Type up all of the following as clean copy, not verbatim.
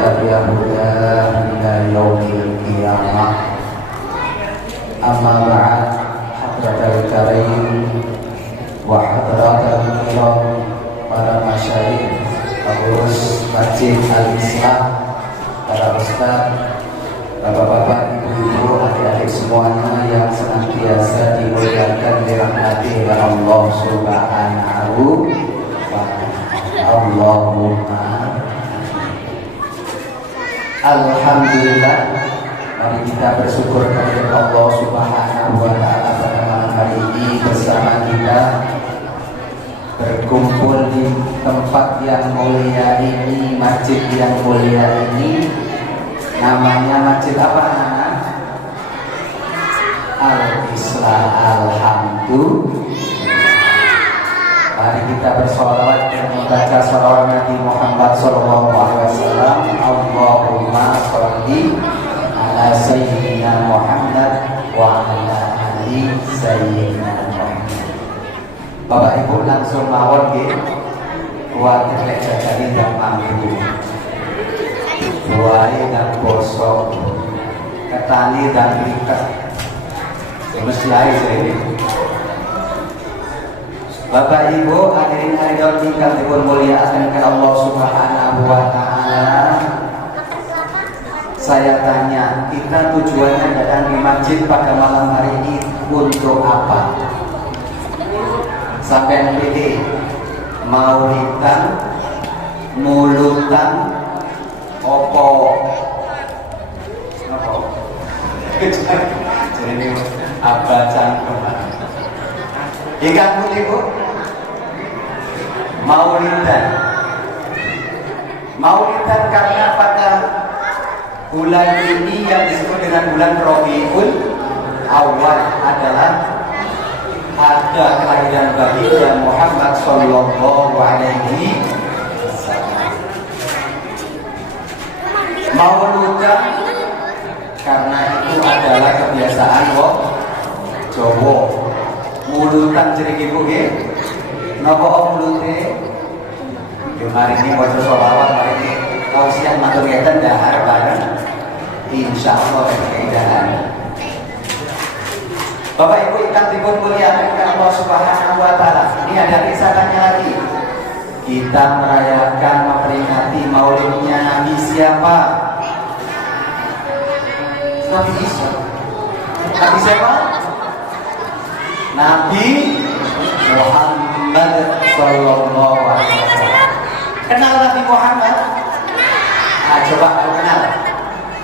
تبع هداه إلى يوم القيامة. أما بعد، حضرة الكريم وحضرات الكرام para masyayikh, pengurus Masjid Al-Islah, para ustaz, bapak-bapak, ibu-ibu, adik-adik semuanya yang senantiasa dimuliakan dirahmati oleh Allah Subhanahu wa ta'ala. Allahumma alhamdulillah. Mari kita bersyukur kepada Allah Subhanahu wa ta'ala pada malam hari ini bersama kita berkumpul di tempat yang mulia ini, masjid yang mulia ini. Namanya masjid apa, anak? Al-Islah. Alhamdulillah. Mari kita bersolawat dan membaca salawat Nabi Muhammad SAW. Allahumma sholli ala sayyidina Muhammad wa ala ali sayyidina Muhammad. Bapak Ibu langsung mawon nggih, kuat nek jajari dan mampu. Buai dan bosok, ketani dan ikat. Mesti air ini. Bapak Ibu hadirin hadirat ingkang dipun mulyakaken Allah Subhanahu wa ta'ala. Saya tanya, kita tujuannya datang di masjid pada malam hari ini untuk apa? Sampai nanti maulidan, mulutan, opo, jadi apa cangkeman? Ikan putih Bu, maulidan karena pada bulan ini yang disebut dengan bulan Rabiul Awal adalah ada kelahiran baginda Muhammad Sallallahu Alaihi Wasallam. Mauludan karena itu adalah kebiasaan Jawa. Mulutan jenenge ibu nggih. Napa mulute? Yo mari ini maca selawat, mari ini tausiah matur ngeten dahar bareng. Insyaallah keindahan. Bapak Ibu ingkang dipun mulyakaken Allah Subhanahu wa ta'ala. Ini ada kisahnya lagi. Kita merayakan memperingati maulidnya Nabi siapa? Nabi Isa. Nabi siapa? Nabi Muhammad Sallallahu Alaihi Wasallam. Kenal Nabi Muhammad? Nah, coba kalau kenal,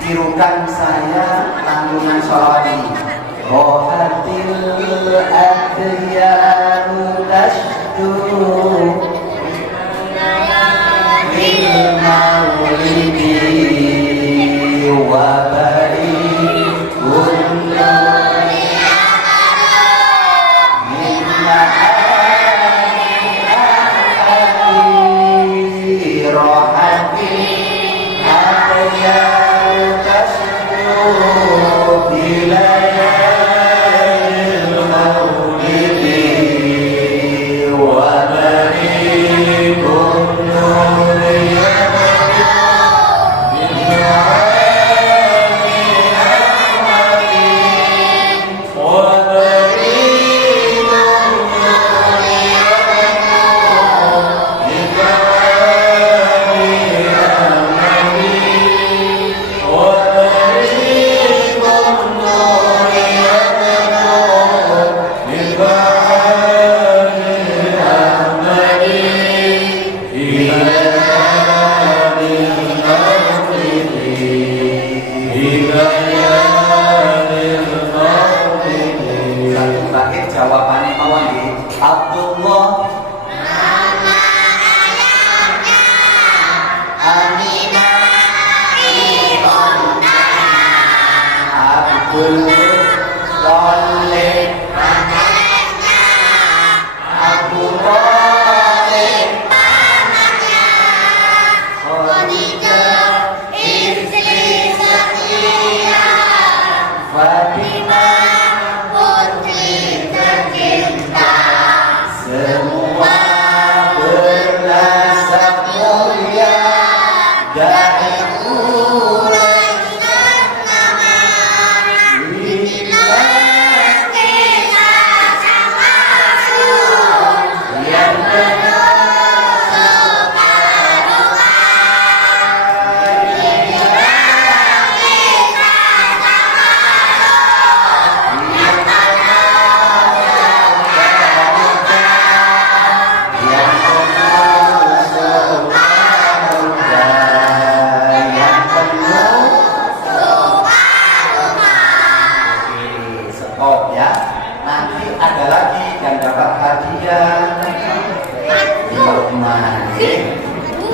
tirukan saya lantunan sholawat ini. Rohatil adhyanu tashdu bil maulidi wa bari'un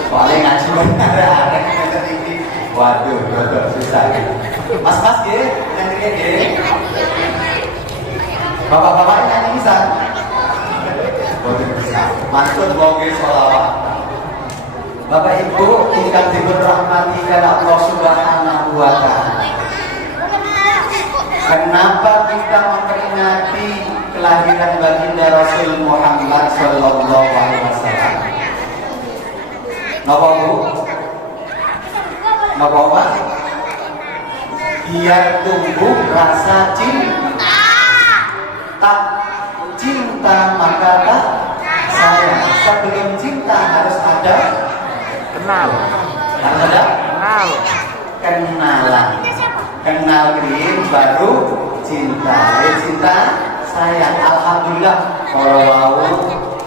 Soalnya ngaji ada ini. Waduh, susah. Mas ya, nyanyi ya. Bapak-bapak nyanyi bisa. Waduh bisa. Maksud boge sholawat. Bapak Ibu ingkang dipun rahmati Allah Subhanahu wa taala. Kenapa kita memperingati kelahiran baginda Rasul Muhammad sallallahu alaihi wasallam? Napa Bu? Napa Pak? Biar tumbuh rasa cinta. Tak cinta maka tak sayang. Sebelum cinta harus ada kenal. Harus ada kenalan. Kenal green baru cinta. Cinta sayang. Alhamdulillah kalau mau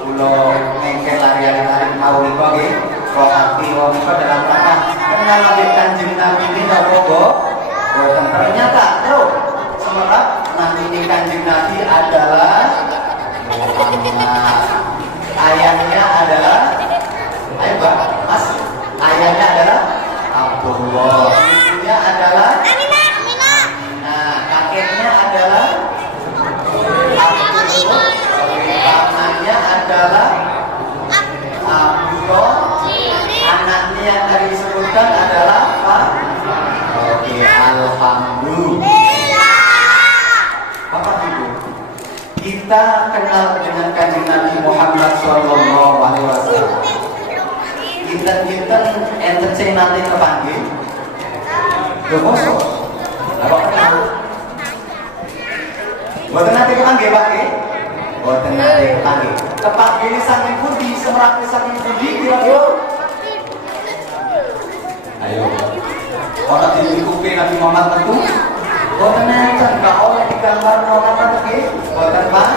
pulau mengkel lari-lari mau nih kalau hati wong dalam rangka kenal lebih Kanjeng Nabi ini tak bogo. Dan ternyata terus sementara Nabi ini Kanjeng Nabi adalah Muhammad. Ayahnya adalah ayo Pak, Mas. Ayahnya adalah Abdullah. Ibunya adalah Nah, kakeknya adalah Abdullah. Pamannya adalah Abdullah. Anaknya yang tadi disebutkan adalah Pak. Oke, alhamdulillah. Bapak Ibu, kita kenal dengan Kanjeng Nabi Muhammad sallallahu alaihi wasallam. Kita entertain nanti kepanggil. Domoso. Apa kenal? Buat nanti kepanggil Pak ya? Buat nanti kepanggil. Kepanggil saking pundi, semerak saking pundi kira-kira. Ayo. Orang dikupi Nabi Muhammad tentu. Buat nanti enggak oleh digambar Muhammad lagi. Buat Pak.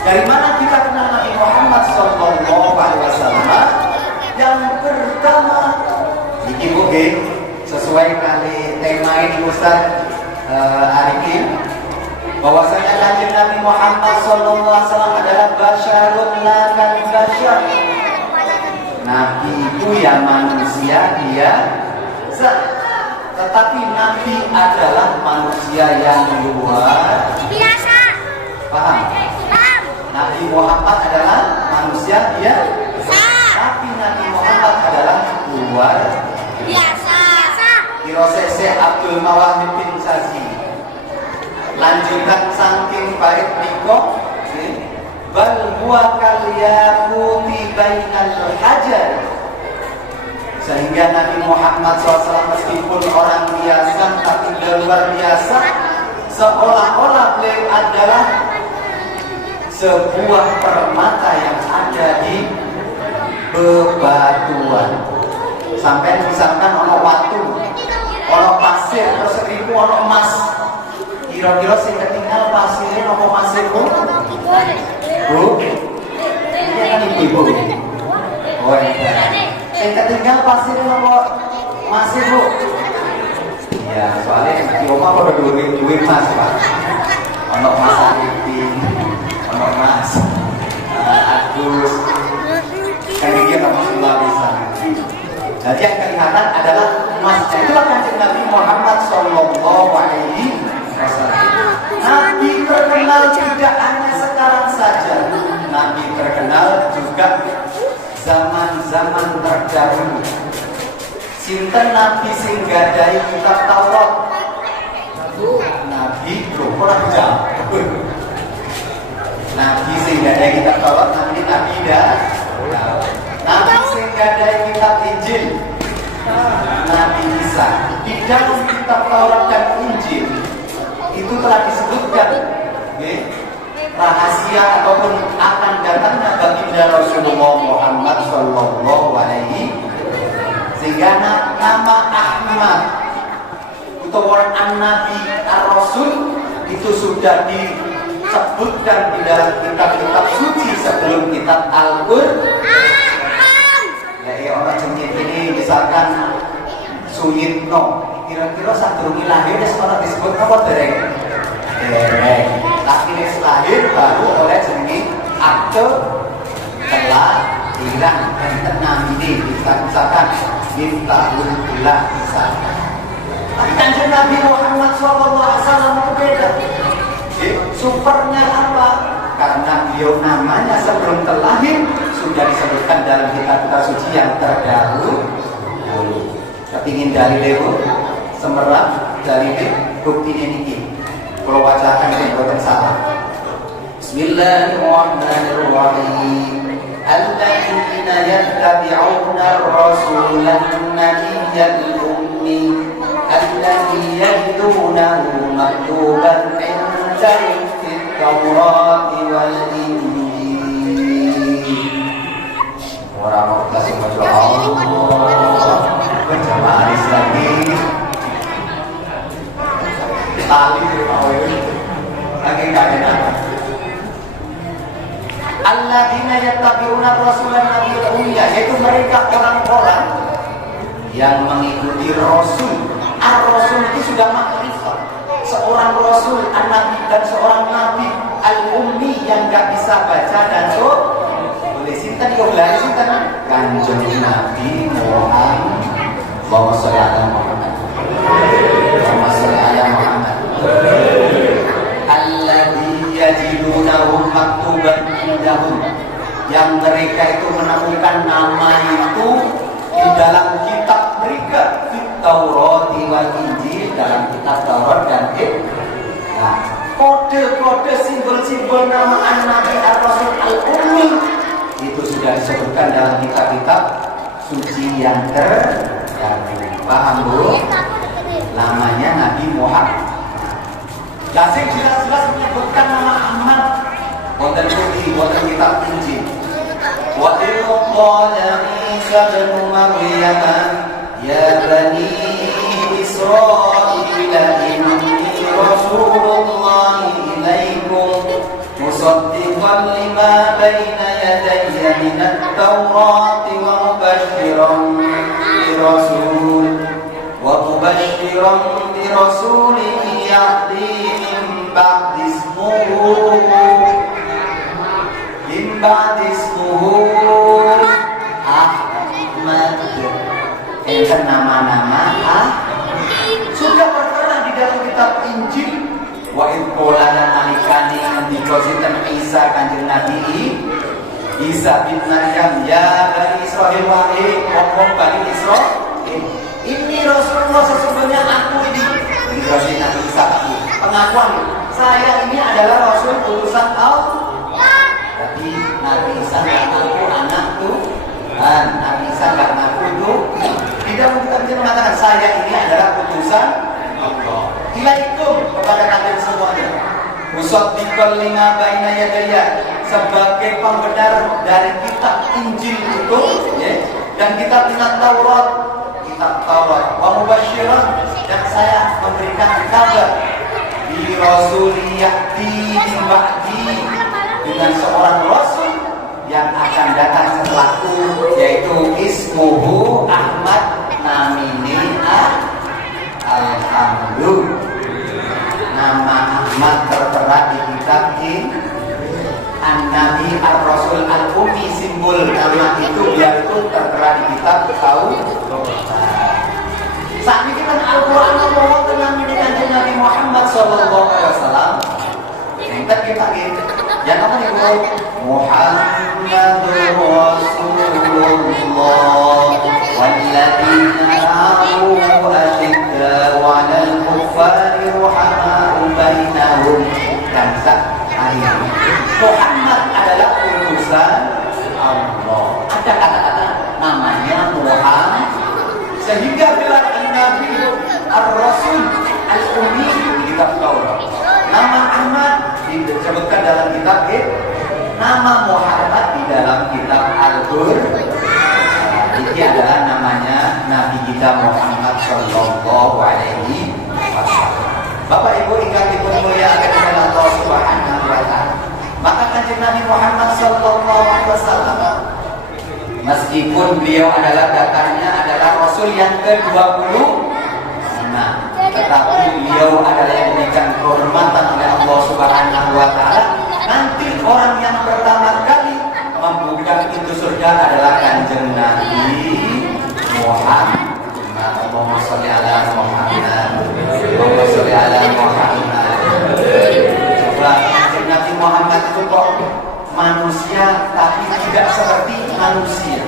Dari mana kita kenal Nabi Muhammad sallallahu alaihi wasallam? Yang pertama, Ibu sesuai kali tema ini Ustaz Arifin, bahwasanya Kanjeng Nabi Muhammad sallallahu alaihi wasallam adalah basyarun la kal basyar. Nabi itu ya manusia biasa, tetapi Nabi adalah manusia yang luar biasa. Paham? Nabi Muhammad adalah manusia biasa, tapi Nabi Muhammad adalah luar biasa. Dirosese Abdul Mawahib bin Sazi. Lanjutkan saking baik niko, bal huwa kal yaquti bainal hajar. Sehingga Nabi Muhammad SAW meskipun orang biasa tapi luar biasa, seolah-olah beliau adalah sebuah permata yang ada di bebatuan. Sampai misalkan ono watu, ono pasir, terus seribu ono emas. Kira-kira sing ketinggal pasirnya ono pasir Bu? Bu? Ini kan ibu-ibu. Oh iya. Sing ketinggal pasirnya ono masih Bu? Iya, soalnya di rumah udah duit mas Pak. Ono mas Arifin, ono mas Agus. Kan dia kamu sudah bisa. Jadi yang kelihatan adalah emas. Itulah Kanjeng Nabi Muhammad sallallahu alaihi wasallam. Nabi terkenal tidak hanya sekarang saja. Nabi terkenal juga zaman-zaman terdahulu. Sinten Nabi sing gadhahi kitab Taurat? Nabi kurang jauh. Nabi sing gadhahi kitab Taurat namanya Nabi Nabi sing gadhahi kitab Injil Nabi Isa. Di dalam kitab Taurat dan Injil itu telah disebutkan rahasia ataupun akan datangnya baginda Rasulullah Muhammad sallallahu alaihi, sehingga nama Ahmad atau orang an-Nabi ar-Rasul itu sudah disebutkan di dalam kitab-kitab suci sebelum kitab Al-Qur'an. Ya orang jenis ini misalkan Suyitno, kira-kira sadurunge lahir wis ora disebut apa dereng? Dereng. Tapi nek lahir baru oleh jenenge akte hilang dan tenang ini misalkan Miftahul Ulah misalkan. Tapi Kanjeng Nabi Muhammad SAW itu beda. Supernya apa? Karena beliau namanya sebelum terlahir sudah disebutkan dalam kitab-kitab suci yang terdahulu. Kepingin dalil semerap dalil bukti ini. Kalau wajakan yang buatan salah. Bismillahirrahmanirrahim. Alladzina yattabi'una ar-rasulan nabiyyal ummi alladzi yajidunahu maktuban 'indahum fit-taurati wal injil. Orang mau kasih maca Allah. Berjamaah lagi. Tali lagi kajian apa? Alladzina yattabi'una rasulan nabiyil ummiya, yaitu mereka orang-orang yang mengikuti rasul. Ar-rasul itu sudah makrifat. Seorang rasul, an-nabi dan seorang nabi al-ummi yang enggak bisa baca dan boleh sinten yo lari sinten Kanjeng Nabi Muhammad. Allahumma shalli ala Muhammad. Allahumma shalli ala Muhammad. Alladzi yajidunahu maktuban indahum, yang mereka itu menemukan nama itu di dalam kitab mereka, Taurat wal Injil, dalam kitab Taurat dan Injil. Nah, kode-kode simbol-simbol nama an-nabi ar-rasul al-ummi itu sudah disebutkan dalam kitab-kitab suci yang terdahulu. Paham Bu? Namanya Nabi Muhammad. Jasing jelas-jelas menyebutkan nama Ahmad. Wonten putih, wonten kitab Injil. Wa qala Isa bin Maryam ya bani Israil inni rasulullah ilaikum musaddiqan lima baina yadayya minat tawrati wa mubashiran bi rasul wa mubashiran bi rasulin ya'ti min ba'di ismuhu Ahmad. Itu nama-nama sudah tertera di dalam kitab Injil. Wa in qala nalikani andikosinten Isa Kanjeng Nabi Isa bin Maryam ya Bani Israil wa Bani Israil, ini Rasulullah, sesungguhnya aku ini Rasul Nabi Isa, pengakuan saya ini adalah Rasul utusan Allah. Tapi Nabi Isa gak ngaku anak Tuhan, Nabi Isa gak ngaku itu. Di dalam kitab Injil mengatakan saya ini adalah utusan Allah. Ilaikum, kepada kalian semuanya. Musaddiqan lima baina yadayya, sebagai pembenar dari kitab Injil itu, ya, dan kitab Taurat, kitab Taurat. Wa mubasyiran, dan saya memberikan kabar di rasuliyati min ba'di, dengan seorang rasul yang akan datang setelahku, yaitu ismuhu Ahmad, namini alhamdulillah. Nama Ahmad tertera di kitab An-Nabi Ar-Rasul Al-Ummi, simbol nama itu biar itu tertera di kitab Taurat. Saat ini kan Al-Quran membawa tentang Kanjeng Nabi Muhammad SAW. Yang kita gitu, yang apa nih Bu? Muhammadur Rasulullah walladzina ma'ahu asyidda'u 'alal kuffari ruhama'u bainahum. Dan ayat Muhammad adalah utusan Allah. Ada kata-kata namanya Muhammad, sehingga bila Nabi Ar-Rasul Al-Ummi di kitab Taurat, nama Ahmad disebutkan dalam kitab nama Muhammad di dalam kitab Al-Qur'an. Ini adalah namanya Nabi kita Muhammad Sallallahu Alaihi Wasallam. Bapak Ibu ingat ibu mulia akan Allah Subhanahu Wa Taala. Maka Kanjeng Nabi Muhammad Sallallahu Alaihi Wasallam, meskipun beliau adalah datangnya adalah Rasul yang ke-25, tetapi beliau adalah yang diberikan kehormatan oleh Allah Subhanahu Wa Taala. Nanti orang yang pertama kali membuka pintu pintu surga adalah Kanjeng Nabi Muhammad. Allahumma sholli ala Muhammad. Allahumma sholli ala Muhammad. Coba Kanjeng Nabi Muhammad itu kok manusia tapi tidak seperti manusia.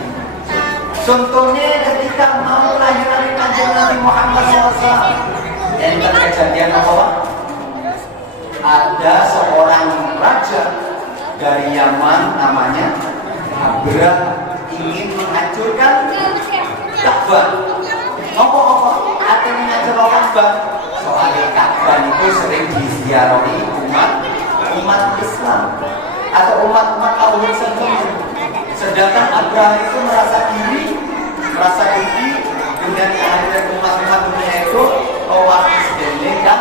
Contohnya ketika mau lahiran Kanjeng Nabi Muhammad SAW, enten kejadian apa Pak? Ada seorang raja dari Yaman namanya Abrah ingin menghancurkan Ka'bah. Apa artinya menghancurkan Ka'bah? Soalnya Ka'bah itu sering diziarahi umat Islam atau umat kaum sebelumnya. Sedangkan Abrah itu merasa diri dengan kehadiran umat dunia itu owasis dan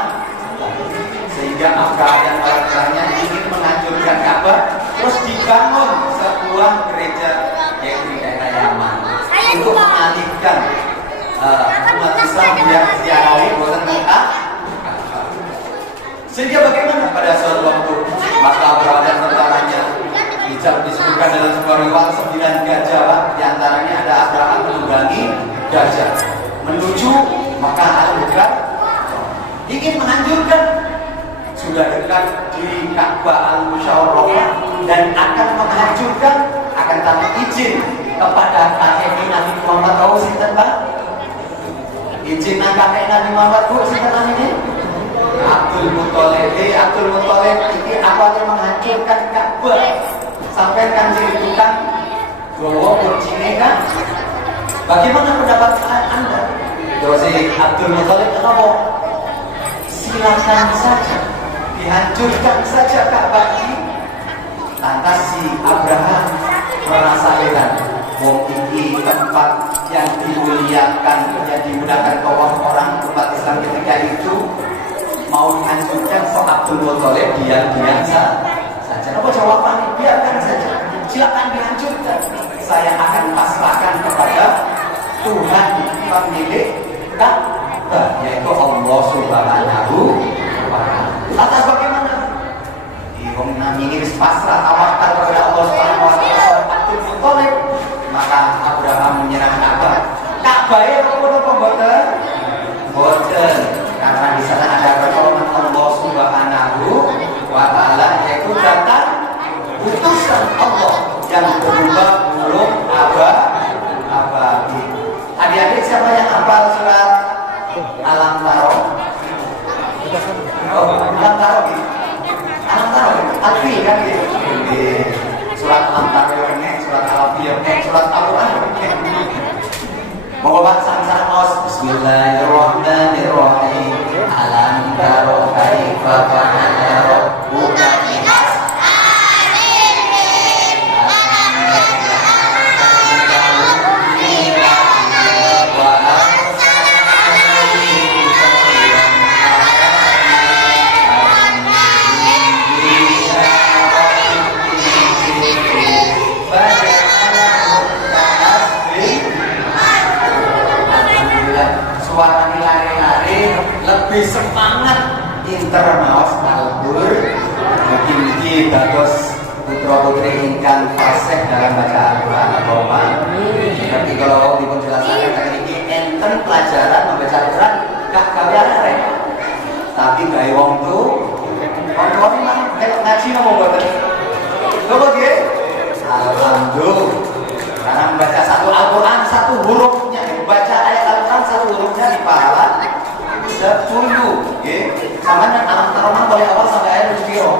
sehingga Abrah dan orang-orangnya ingin menghancurkan Ka'bah, terus dibangun sebuah gereja yaitu di daerah Yaman untuk mengalihkan umat Islam yang ziarahi bukan Ka'bah. Sehingga bagaimana pada suatu waktu maka Abrah dan tentaranya disebutkan dalam sebuah riwayat 9 gajah, diantaranya ada Abraham menunggangi gajah menuju Mekah Al-Mukarram ingin menghancurkan. Sudah dekat di Ka'bah Al-Musyawarrah dan akan menghancurkan, akan tapi izin kepada kakek Nabi Muhammad. Tahu sinten Pak? Izin kakek Nabi Muhammad Bu sinten ini? Abdul Muthalib. Abdul Muthalib ini awalnya menghancurkan Ka'bah sampai Kanjeng itu kan bawa kuncinya kan. Bagaimana pendapat Anda? Dosi Abdul Muthalib kenapa? Silakan saja, dihancurkan saja Ka'bah ini. Lantas si Abraham merasa heran, wong ini tempat yang dimuliakan, yang dimudahkan kaum orang umat Islam ketika itu mau dihancurkan. So Abdul Muthalib diam-diam saja. Apa jawabannya? Biarkan saja, silakan dihancurkan. Saya akan pasrahkan kepada Tuhan pemilik Ka'bah, yaitu Allah Subhanahu wa Ta'ala. Lantas bagaimana? Wong ini pasrah tawakal kepada Allah Subhanahu wa Ta'ala. Abdul Muthalib, maka Abraham menyerang Ka'bah. Ka'bah itu apa boten? Boten, karena di sana ada pertolongan Allah Subhanahu wa Ta'ala, yaitu datang utusan Allah yang berubah huruf ababil. Adik-adik siapa yang hafal surat Alam Taro? Alam Taro gitu. Alam Taro, Al-Fil kan gitu. Surat Alam Taro ini, surat Al-Fil ini, surat Al-Quran ini. Mau baca sama-sama aus. Bismillahirrahmanirrahim. Alam Taro kaifa fa'ala rabbuka suara lari-lari lebih semangat intermaos albur mugi-mugi dados putra-putri ingkang fasih dalam baca Al-Qur'an. Seperti kalau dipun jelaskan tadi ini enten pelajaran membaca Al-Qur'an gak gawe arek. Tapi gawe wong tuh wong mah ngaji mau mboten. Coba nggih. Alhamdulillah. Karena membaca satu Al-Qur'an satu hurufnya, membaca ayat Al-Qur'an satu hurufnya dipahala 10. Nggih. Sampeyan alam tarona mulai awal sampai akhir video.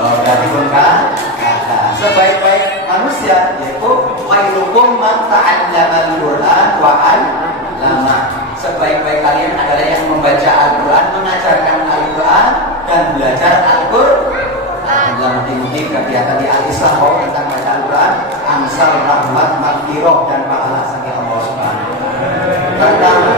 Berarti bukan sebaik-baik manusia yaitu khairukum man ta'allama al-Qur'an wa 'allama. Sebaik-baik kalian adalah yang membaca Al-Qur'an, mengajarkan Al-Qur'an dan belajar Al-Qur'an. Dalam tinggi kegiatan di Al-Islam tentang baca Al-Qur'an, amsal rahmat maghfirah dan pahala saking Allah Subhanahu wa Ta'ala.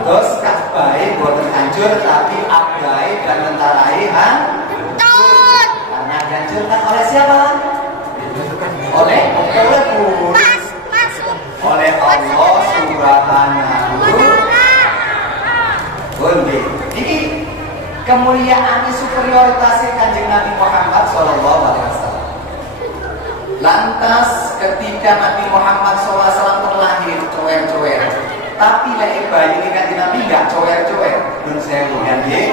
Terus Ka'bah boten hancur tapi abdai dan tentarai hancur. Karena dihancurkan oleh siapa? Oleh oleh Allah Subhanahu wa Ta'ala. Ini kemuliaan superioritas Kanjeng Nabi Muhammad sallallahu alaihi wasallam. Lantas ketika Nabi Muhammad SAW terlahir cower-cower. Tapi lek bayi ini kan Nabi enggak cower-cower. Nun sewu kan nggih.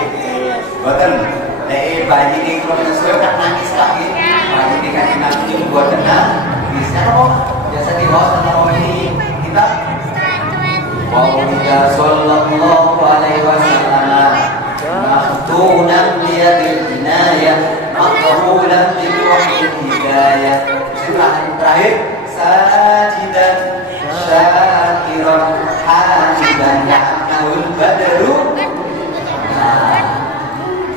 Boten. Lek bayi ini kalau sewu kan nangis lagi. Bayi ini kan Nabi buat nangis. Apa? Biasa diwaos tentang ini kita wa idza sallallahu alaihi wasallam mahtunan biyadil inayah maqhulan bi ruhil hidayah. Terakhir sajidan syakiran hamidan ya'naul badru.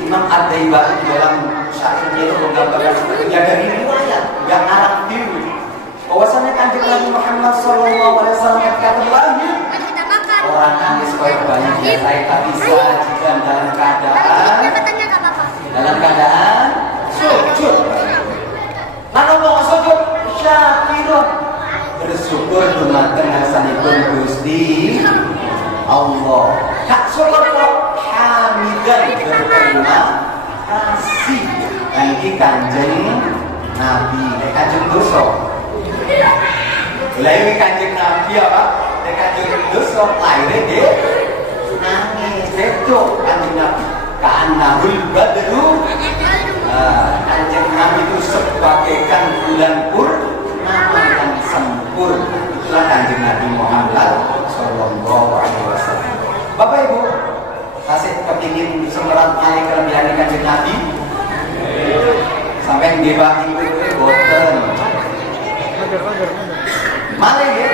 Imam Ad-Daibah dalam syairnya itu menggambarkan seperti ya dari riwayat yang ngarang diri bahwasanya Kanjeng Nabi Muhammad SAW ketika terlahir orang nangis kayak bayi biasa, tapi sajidan dalam keadaan sujud. Lalu mau sujud syakirun bersyukur dumateng hasanipun Gusti Allah. Kak syukur kok hamidan berterima kasih bagi Kanjeng Nabi. Kanjeng dosa. Lalu Kanjeng Nabi apa? Kanjeng dosa lahir nggih nangis betul Kanjeng Nabi. Ka'annahul badru. Kanjeng Nabi itu sebagaikan bulan purnama yang sempurna. Itulah Kanjeng Nabi Muhammad Sallallahu Alaihi Wasallam. Bapak Ibu, kasih kepingin semerat kali kelebihan Kanjeng Nabi. Sampai ngebah ibu boten. Malah ya,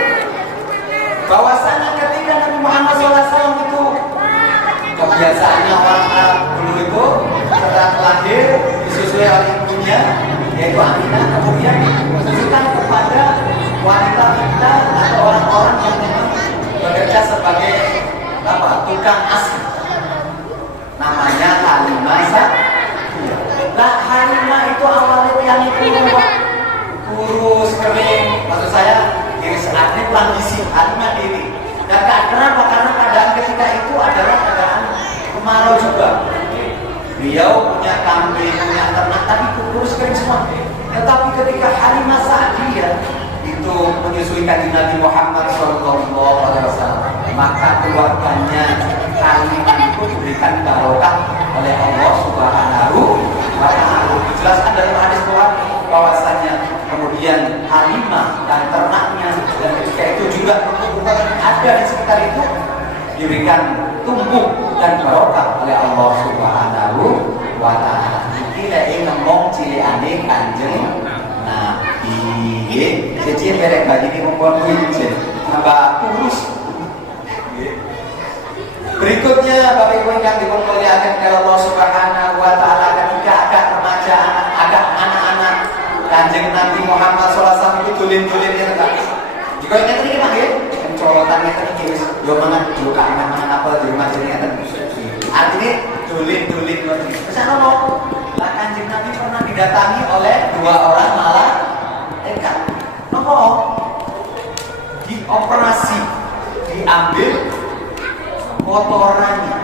bahwasanya ketika Nabi Muhammad SAW itu kebiasaannya orang Arab dulu itu setelah lahir disusui oleh ibunya yaitu Aminah, kemudian disusukan kepada wanita-wanita atau orang-orang yang memang bekerja sebagai tukang asli, namanya Halimah Sa'diyah. Nah, Halimah itu awalnya yang itu kurus, kering, maksud saya diri saatnya kondisi Halimah diri. Dan kenapa? Karena keadaan ketika itu adalah keadaan kemarau juga. Beliau punya kambing, punya ternak, tapi kurus kering semua. Tetapi ketika Halimah Sa'diyah itu menyusui Kanjeng Nabi Muhammad SAW, maka keluarganya Halimah itu diberikan barokah oleh Allah Subhanahu wa Ta'ala. Dijelaskan dalam hadis Quran bahwasanya kemudian Halimah dan ternaknya dan ketika itu juga perkumpulan yang ada di sekitar itu diberikan tumbuh dan barokah oleh Allah Subhanahu wa Ta'ala. Iki lek ngomong cilikane Kanjeng Nabi. Cece merek bagi ini mumpun kuwi tambah kurus. Berikutnya Bapak Ibu yang dimuliakan oleh Allah Subhanahu wa Ta'ala, ketika ada remaja, ada anak-anak Kanjeng Nabi Muhammad SAW itu tulen-tulennya enggak. Jika ingat ini mah ya, colotannya tadi guys, yo mangan juga mangan apa di rumah jenenge tadi. Artinya tulen-tulen lagi. Kesana mau. Lah Kanjeng Nabi pernah didatangi oleh dua orang malaikat. Nopo? Dioperasi, diambil kotorannya,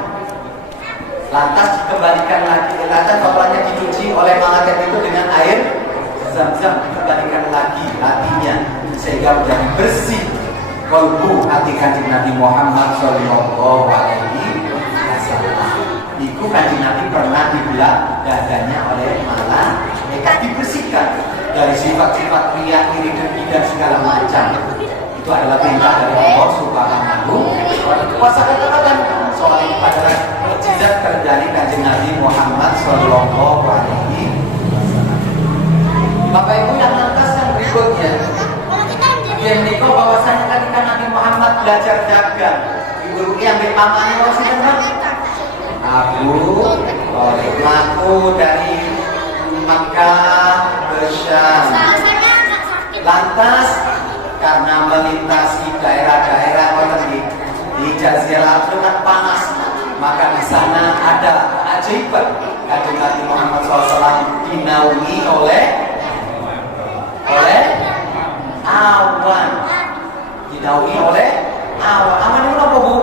lantas dikembalikan lagi, lantas kotorannya dicuci oleh malaikat itu dengan air zam-zam, dikembalikan lagi hatinya sehingga menjadi bersih kalbu hati Kanjeng Nabi Muhammad Sallallahu Alaihi Wasallam. Iku Kanjeng Nabi pernah dibelah dadanya oleh malaikat, dibersihkan dari sifat-sifat riya, iri, dengki dan segala macam. Itu adalah perintah dari Allah Subhanahu wa Ta'ala. Kuasa katakan soal ini adalah mukjizat terjadi Kanjeng Nabi Muhammad Sallallahu Alaihi Wasallam. Bapak Ibu yang lantas yang berikutnya, yang nikah bahwasanya ketika Nabi Muhammad belajar dagang, ibu yang berpamannya masih benar. Aku laku dari Makkah ke Syam. Lantas karena melintasi daerah-daerah di Jazirah dengan panas, maka di sana ada keajaiban. Kanjeng Nabi Muhammad SAW dinaungi oleh awan, dinaungi oleh awan. Awan itu apa bu?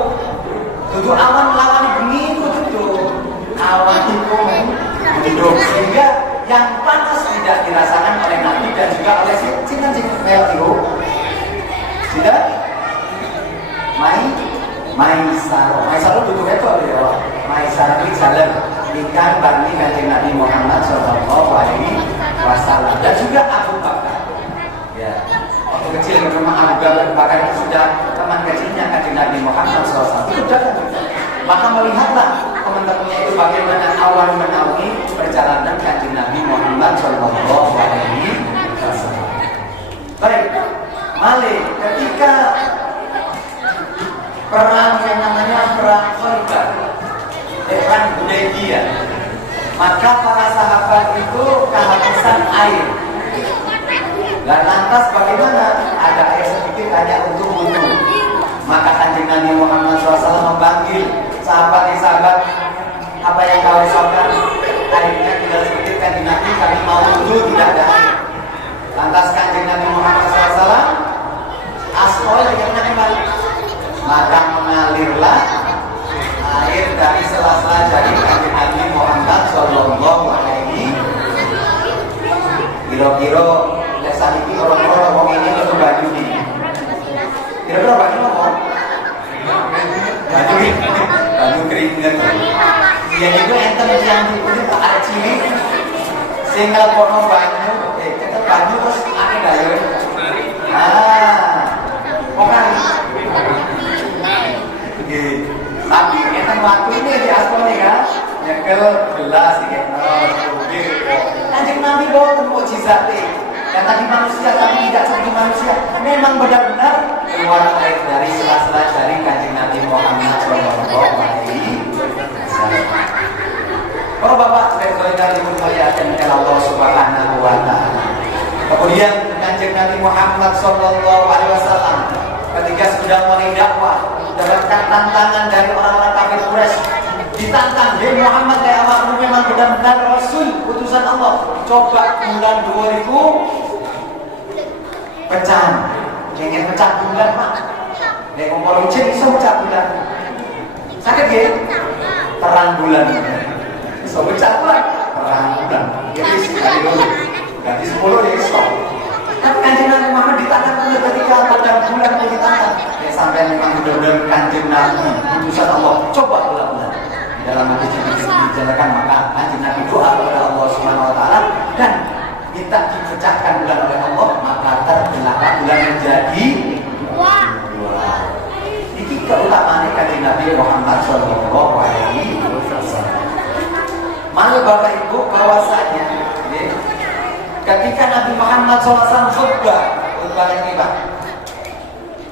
Tujuh awan melawan bengi itu awan itu hidup sehingga yang panas tidak dirasakan oleh Nabi dan juga oleh sinten sing melok iku. Sinten? Maisaro duduk itu ya. Maisaro ini jalan ingkang barni Kanjeng Nabi Muhammad sallallahu alaihi wasallam dan juga Abu Bakar. Ya. Waktu kecil memang Abu Bakar itu sudah teman kecilnya Kanjeng Nabi Muhammad sallallahu alaihi wasallam. Maka melihatlah teman-temannya itu bagaimana awal menaungi perjalanan Kanjeng Nabi Muhammad sallallahu alaihi wasallam. Baik. Malik ketika perang yang namanya perang Khaybar, perang Hudaybiyah, maka para sahabat itu kehabisan air. Dan lantas bagaimana? Ada air sedikit hanya untuk wudhu. Maka Kanjeng Nabi Muhammad SAW memanggil sahabat, apa yang kau risaukan? Airnya tidak sedikit Kanjeng Nabi, kami mau wudhu tidak ada air. Lantas Kanjeng Nabi Muhammad SAW aspol yang namanya, maka mengalirlah air dari sela-sela jari Kanjeng Nabi Muhammad sallallahu alaihi. Kira-kira lesan iki orang-orang ngomong ini untuk baju ini. Kira-kira baju ngomong? Baju keringet. Yang itu enten yang itu tak ada cili. Sehingga kono banyu, kita banyu terus ada gayo. Oke. Tapi enten waktu ini di aspal nih kan, nyekel gelas dikit Kanjeng Nabi bawa mukjizatnya. Dan tadi manusia tapi tidak seperti manusia. Memang benar-benar keluar air dari sela-sela jari Kanjeng Nabi Muhammad sallallahu alaihi wasallam. Para bapak, saudara ibu muliakan Allah Subhanahu wa taala. Kemudian Kanjeng Nabi Muhammad sallallahu alaihi wasallam ketika sudah mulai dakwah, mendapatkan tantangan dari orang-orang kafir Quraisy, ditantang, "Hei Muhammad, kayak awakmu memang benar-benar Rasul utusan Allah. Coba bulan 2000 pecah, pengen pecah bulan Pak. Nek ngomong izin iso pecah bulan. Sakit ya? Terang bulan. Iso pecah bulan, terang bulan. Jadi sekali dulu, ganti 10 ya iso. Tapi Kanjeng Nabi Muhammad ditantang ketika pada bulan mau ditantang. Ya sampai memang benar-benar Kanjeng Nabi utusan Allah. Coba bulan-bulan. Dalam hadis yang dijelaskan maka Kanjeng Nabi doa kepada Allah Subhanahu wa taala dan minta dipecahkan bulan oleh Allah, maka terbenarlah bulan menjadi dua. Ini keutamaan Kanjeng Nabi Muhammad sallallahu alaihi wasallam. Malah Bapak Ibu bahwasanya ketika Nabi Muhammad SAW khutbah ini Pak,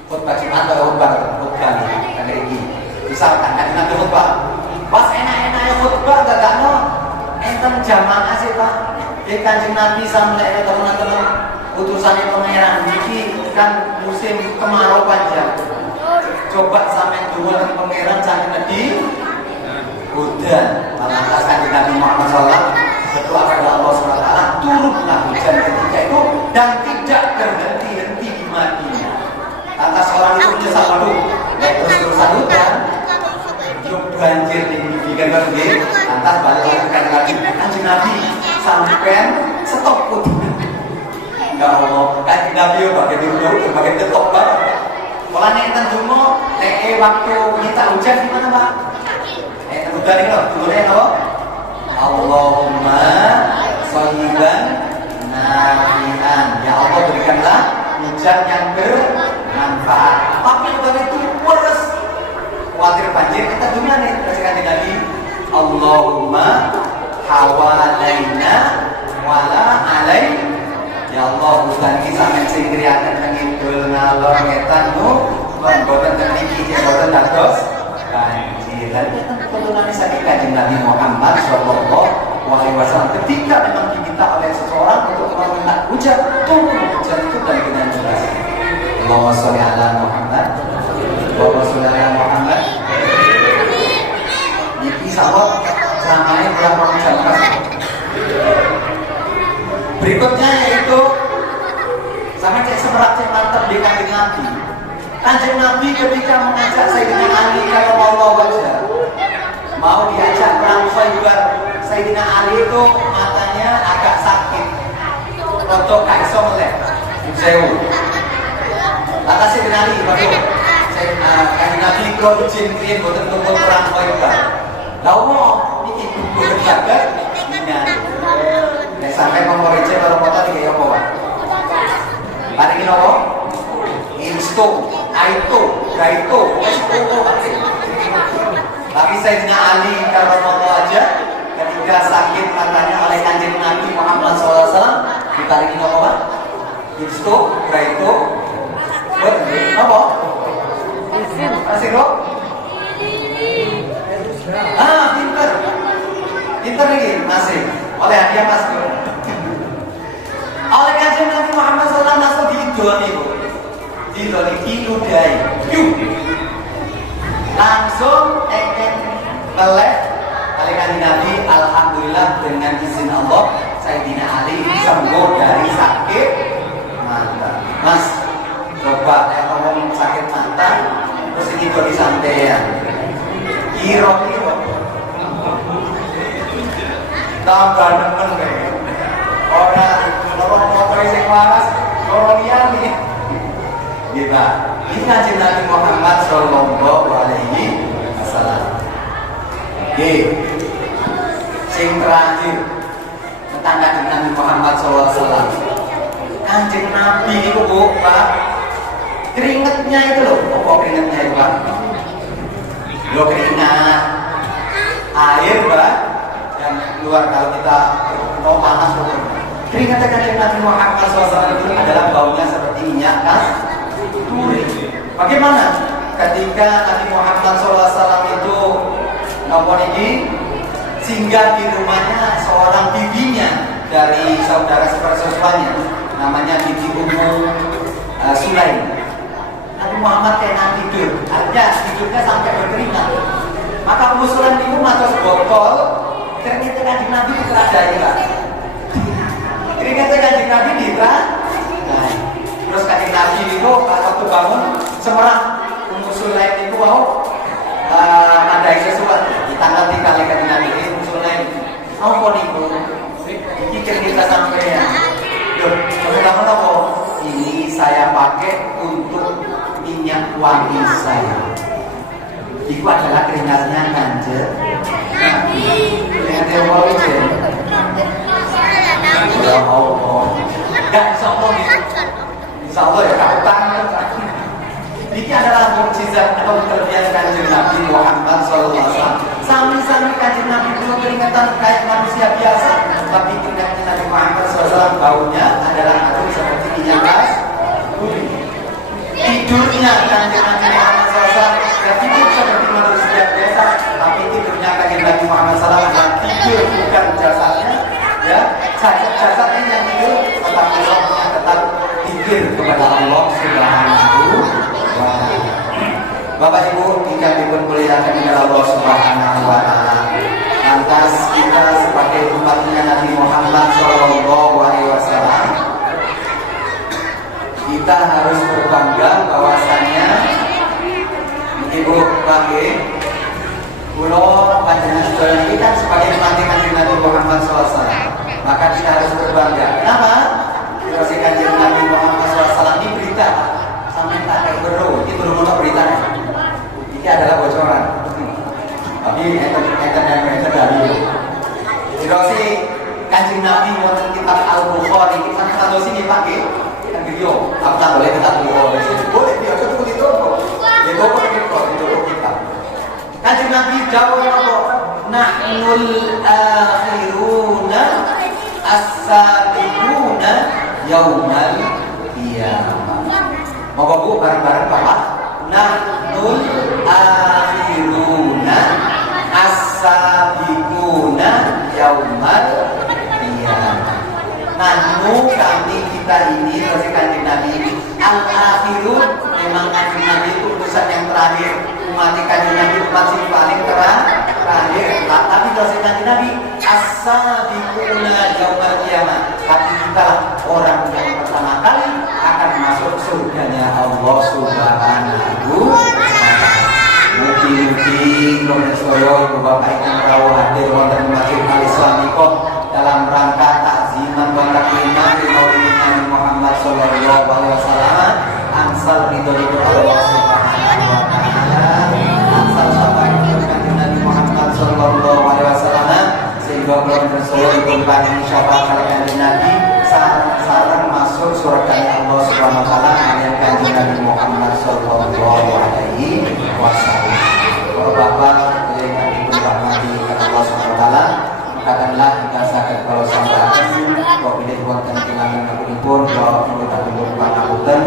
khutbah Jumat atau khutbah ini, misalkan Nabi khutbah pas enak-enak khutbah gak no enten jamaah sih Pak. Di Kanjeng Nabi sampai teman-teman utusannya pangeran iki kan musim kemarau panjang. Coba sampai dua pangeran sampai Nabi hujan. Lantas Kanjeng Nabi Muhammad SAW berdoa kepada Allah SWT, turunlah hujan ketika itu dan tidak berhenti-henti di Madinah. Lantas orang itu menyesal, waduh, terus-terusan hujan. Banjir dibikin banjir, lantas balik lagi Kanjeng Nabi sampai stop udah. Ya Allah, Kanjeng Nabi bagian dulu, bagian tetap banget. Kalau enten dungo, waktu kita hujan gimana Pak? Hujan ini loh, turunnya apa? Allahumma shayyiban nafi'an. Ya Allah berikanlah hujan yang bermanfaat. Tapi hujan itu peres. Khawatir banjir, kita dunia nih kasihkan Nabi Allahumma hawalaina wala alaina. Ya Allah hujan ini sampai singkiri akan mengidul ngalor ngetan membuatkan tertinggi membuatkan dados banjir. Dan kita kebetulan sakit Kanjeng Nabi Muhammad sallallahu alaihi wasallam ketika memang diminta oleh seseorang untuk meminta hujan, turun hujan itu dari dengan jelas. Allahumma sholli ala Muhammad wa sholli ala Muhammad. Ini sahabat ceramahnya berapa jam Mas? Berikutnya yaitu sampai cek seberat cek mantap di Kanjeng Nabi. Kanjeng Nabi ketika mengajak Sayyidina Ali kalau Allah wajah mau diajak perang Khaybar, Sayyidina Ali itu matanya agak sakit. Roto kaiso melek. Sewu. Atas si kenali, baru. Kan nabi kalau izin krian boten tunggu perang koyo ka. Lah opo iki kudu jaga. Nek sampai ngomong receh baru kota iki ya apa, Pak? Hari ini apa? Insto, Aito, Gaito, Esto, tapi Sayyidina Ali karramallahu aja ketika sakit matanya oleh Kanjeng Nabi Muhammad SAW ditarik apa, Pak? Insto, Gaito, apa? Masih kok? Pinter. Pinter lagi, masih. Oleh hadiah Mas. Oleh Kanjeng Nabi Muhammad SAW langsung diidoni, Bu. Diidai. Langsung melek oleh Kanjeng Nabi. Alhamdulillah dengan izin Allah Sayyidina Ali sembuh dari sakit mata. Mas, coba ngomong sakit mata terus ini kok disantean. Kira-kira tambah nemen kayak orang motor sing waras orang liyane. Kita ini Kanjeng Nabi Muhammad sallallahu alaihi wasallam. Sing terakhir tentang Kanjeng Nabi Muhammad sallallahu alaihi wasallam. Kanjeng Nabi itu, Bu, Pak, keringetnya itu loh. Apa keringetnya itu, Pak? Lo keringat air, Pak, yang keluar kalau kita mau panas loh. Keringatnya Kanjeng Nabi Muhammad SAW itu adalah baunya seperti minyak kasturi. Bagaimana ketika Nabi Muhammad SAW itu nomor ini singgah di rumahnya seorang bibinya dari saudara sepersusuannya, namanya Bibi Ummu Sulaim. Nabi Muhammad kena tidur, artinya tidurnya sampai berkeringat. Maka Ummu Sulaim itu masuk botol keringatnya Kanjeng Nabi diterajai, Pak. Keringatnya Kanjeng Nabi diterajai. Terus Kanjeng Nabi itu waktu bangun semerang. Ummu Sulaim itu mau mandai sesuatu. Ditanggapi kali Kanjeng Nabi ini Ummu Sulaim. Apa nih, Bu? Ini keringat sampai ya. Kamu apa? Ini saya pakai untuk minyak wangi saya. Itu adalah keringatnya Kanjeng Nabi. Keringatnya wangi saya. Ya Allah. Gak insya Allah nih. Insya Allah ya kapan. Ini adalah mukjizat atau kelebihan Kanjeng Nabi Muhammad SAW. Sambil-sambil Kanjeng Nabi itu keringatan kayak manusia biasa, tapi keringatnya Nabi Muhammad SAW baunya adalah harum seperti minyak kasturi. Tidurnya Kanjeng Nabi Muhammad SAW ya tidur seperti manusia biasa, tapi tidurnya Kanjeng Nabi Muhammad SAW adalah tidur bukan jasadnya, ya jasadnya yang tidur, tetapi rohnya tetap tidur kepada Allah Subhanahu wa Ta'ala. Bapak Ibu ingkang dipun muliakan oleh Allah Subhanahu wa Ta'ala. Lantas kita sebagai umatnya Nabi Muhammad sallallahu alaihi wasallam, kita harus berbangga bahwasanya Ibu pakai pulau panjenengan sekolah ini kan sebagai umat Kanjeng Nabi Muhammad SAW. Maka kita harus berbangga. Kenapa? Terus Kanjeng Nabi Muhammad SAW ini berita sampai tak kayak beru. Ini belum ada berita. Ini adalah bocoran. Tapi enten dari terus Kanjeng Nabi wonten kitab Al-Bukhari kita tahu sini pakai kan video. Apa boleh kita Bukhari? Boleh dia itu. Itu kita. Kanjeng Nabi jawab apa? Nahnul akhiruna as-sabiquna yaumal qiyamah. Mau Bu bareng-bareng Bapak? Nahnul akhiruna as-sabiquna yaumal qiyamah. Nahnu kami kita ini masih Kanjeng Nabi al-akhirun, memang Kanjeng Nabi itu utusan yang terakhir. Umat Kanjeng Nabi umat sing paling terakhir. Tapi dosa Kanjeng Nabi as-sabiquna yaumal qiyamah. Tapi kita orang yang pertama kali akan masuk surganya Allah Subhanahu wa Ta'ala. Mugi-mugi kula sedaya Ibu Bapak ingkang rawuh hadir wonten Masjid Al Islamiko dalam rangka takziman wa takriman sallallahu alaihi wasallam, angsal ridho Allah Subhanahu wa taala, angsal syafaat kanjeng Nabi Muhammad sallallahu alaihi wasallam, sehingga kula bersoal dipun syafaat kanjeng Nabi sareng masuk surga Allah Subhanahu wa taala kalian kanjeng Nabi Muhammad sallallahu alaihi wasallam. Bapak yang dirahmati Allah Subhanahu wa taala, katakanlah kita sakit kalau sampai kalau pilih wonten tilangan pun kalau kita belum pangapunten.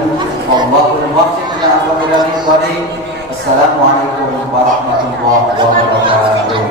Wallahul muwaffiq ila aqwamil thoriq. Assalamualaikum warahmatullahi wabarakatuh.